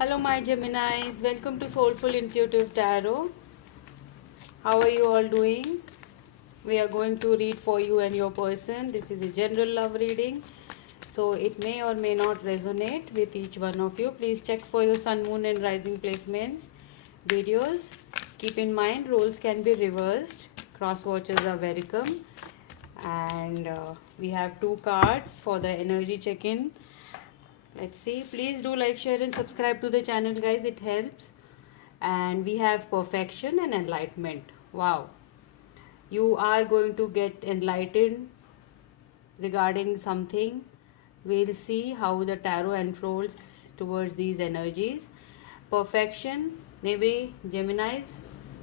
Hello, my Geminis. Welcome to Soulful Intuitive Tarot. How are you all doing? We are going to read for you and your person. This is a general love reading, so it may or may not resonate with each one of you. Please check for your sun, moon, and rising placements videos. Keep in mind, roles can be reversed. Cross watchers are welcome. And we have two cards for the energy check in. Let's see. Please do like, share, and subscribe to the channel, guys. It helps. And we have perfection and enlightenment. Wow. You are going to get enlightened regarding something. We'll see how the tarot unfolds towards these energies. Perfection, maybe Geminis,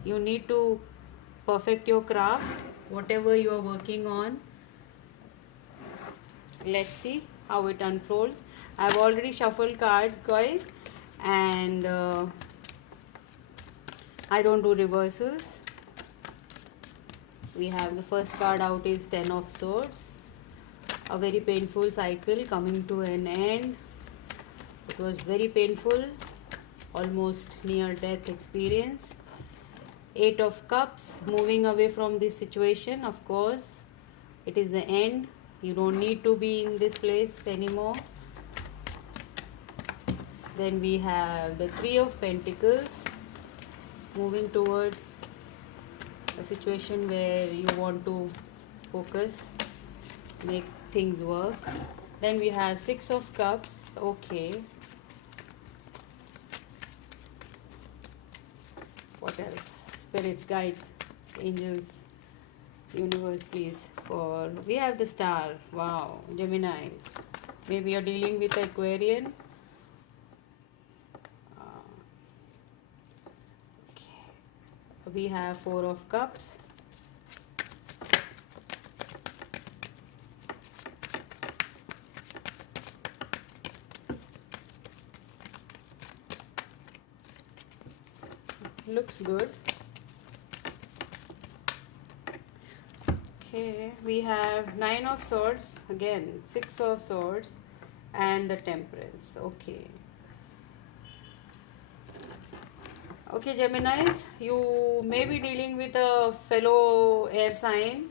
you need to perfect your craft, whatever you are working on. Let's see how it unfolds. I've already shuffled cards, guys, and I don't do reversals. We have the first card out is Ten of Swords. A very painful cycle coming to an end. It was very painful, almost near death experience. Eight of Cups, moving away from this situation. Of course, it is the end. You don't need to be in this place anymore. Then we have the Three of Pentacles, moving towards a situation where you want to focus, make things work. Then we have Six of Cups. Okay, what else? Spirits, guides, angels, universe, please. For we have the Star. Wow, Geminis, maybe you're dealing with Aquarian. Okay, we have Four of Cups. Looks good. Okay, we have Nine of Swords, again Six of Swords, and the Temperance. Okay, Geminis, you may be dealing with a fellow air sign,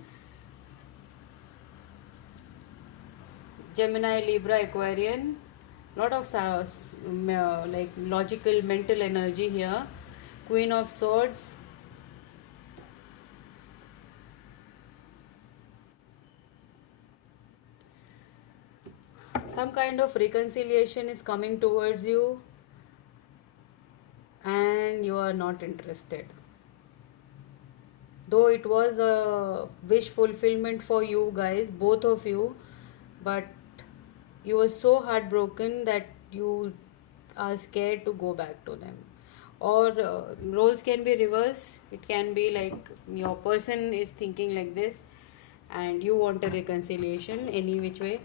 Gemini, Libra, Aquarian. Lot of like logical mental energy here. Queen of Swords. Some kind of reconciliation is coming towards you and you are not interested. Though it was a wish fulfillment for you guys, both of you, but you were so heartbroken that you are scared to go back to them. Or roles can be reversed. It can be like your person is thinking like this and you want a reconciliation any which way,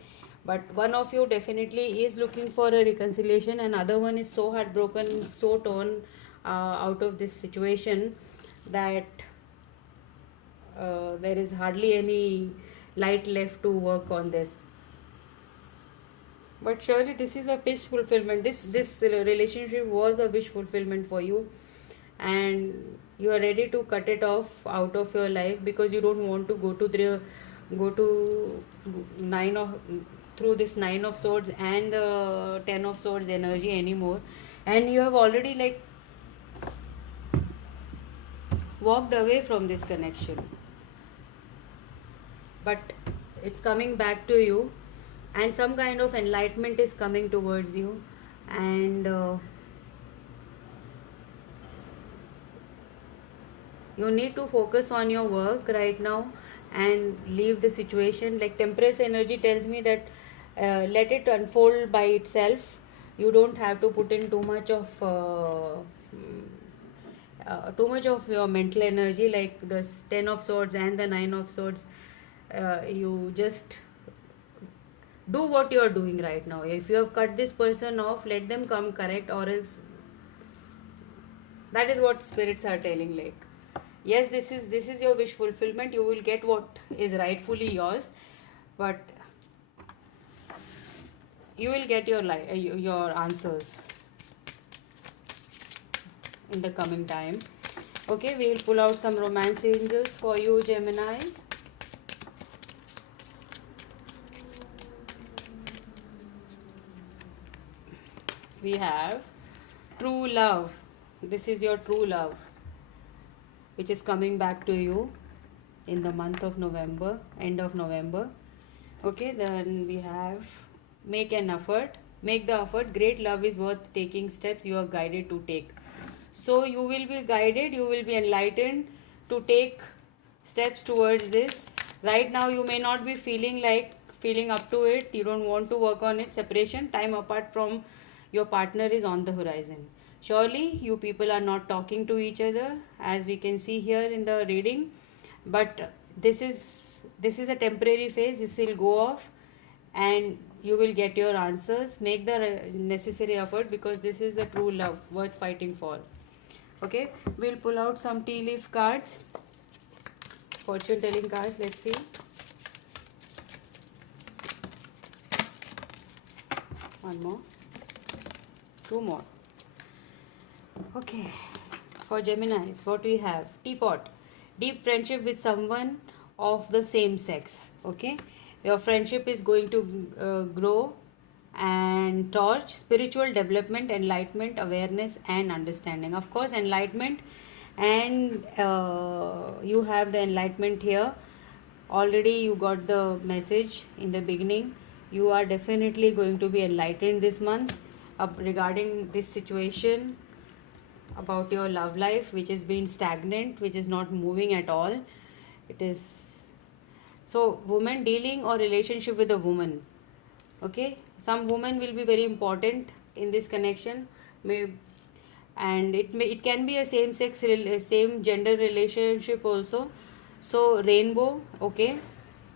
but one of you definitely is looking for a reconciliation and other one is so heartbroken, so torn out of this situation that there is hardly any light left to work on this. But surely this is a wish fulfillment. This relationship was a wish fulfillment for you, and you are ready to cut it off out of your life because you don't want to go to nine of through this Nine of Swords and the Ten of Swords energy anymore, and you have already like walked away from this connection, but it's coming back to you and some kind of enlightenment is coming towards you, and you need to focus on your work right now and leave the situation. Like Temperance energy tells me that let it unfold by itself. You don't have to put in too much of your mental energy, like the Ten of Swords and the Nine of Swords. You just do what you are doing right now. If you have cut this person off, let them come correct, or else that is what spirits are telling. Like, yes, this is your wish fulfillment. You will get what is rightfully yours, but you will get your answers. in the coming time. Okay, we'll pull out some romance angels for you, Geminis. We have true love. This is your true love, which is coming back to you in the month of November, end of November. Okay, then we have make an effort. Make the effort. Great love is worth taking steps you are guided to take. So you will be guided, you will be enlightened to take steps towards this. Right now you may not be feeling up to it. You don't want to work on it. Separation, time apart from your partner is on the horizon. Surely you people are not talking to each other, as we can see here in the reading, but this is a temporary phase. This will go off and you will get your answers. Make the necessary effort, because this is a true love worth fighting for. Okay, we'll pull out some tea leaf cards, fortune telling cards. Let's see. One more, two more. Okay, for Geminis, what we have? Teapot. Deep friendship with someone of the same sex. Okay, your friendship is going to grow. And torch, spiritual development, enlightenment, awareness and understanding. Of course, enlightenment, and you have the enlightenment here. Already you got the message in the beginning. You are definitely going to be enlightened this month regarding this situation about your love life, which has been stagnant, which is not moving at all. It is so, woman dealing or relationship with a woman. Okay, some woman will be very important in this connection, and it can be a same gender relationship also. So rainbow, okay,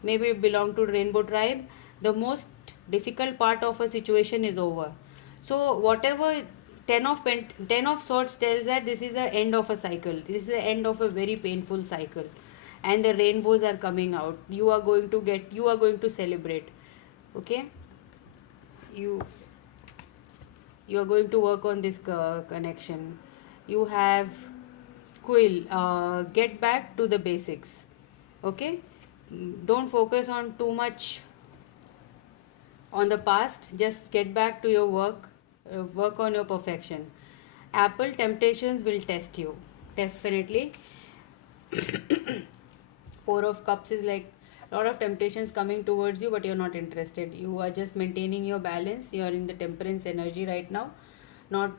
maybe belong to rainbow tribe. The most difficult part of a situation is over. So whatever 10 of swords tells that this is the end of a cycle. This is the end of a very painful cycle, and the rainbows are coming out. You are going to celebrate. Okay, you are going to work on this connection. You have quill, get back to the basics. Okay, don't focus on too much on the past. Just get back to your work on your perfection. Apple, temptations will test you, definitely. Four of cups is like a lot of temptations coming towards you, but you're not interested. You are just maintaining your balance. You are in the temperance energy right now, not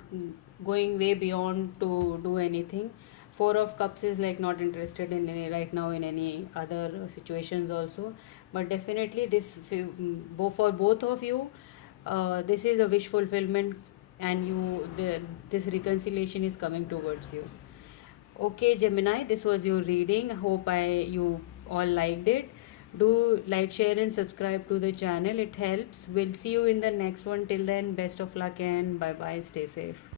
going way beyond to do anything. Four of cups is like not interested in any right now in any other situations also. But definitely this for both of you, this is a wish fulfillment, and this reconciliation is coming towards you. Okay, Gemini, this was your reading. Hope you all liked it. Do like, share and subscribe to the channel. It helps. We'll see you in the next one. Till then, best of luck and bye bye. Stay safe.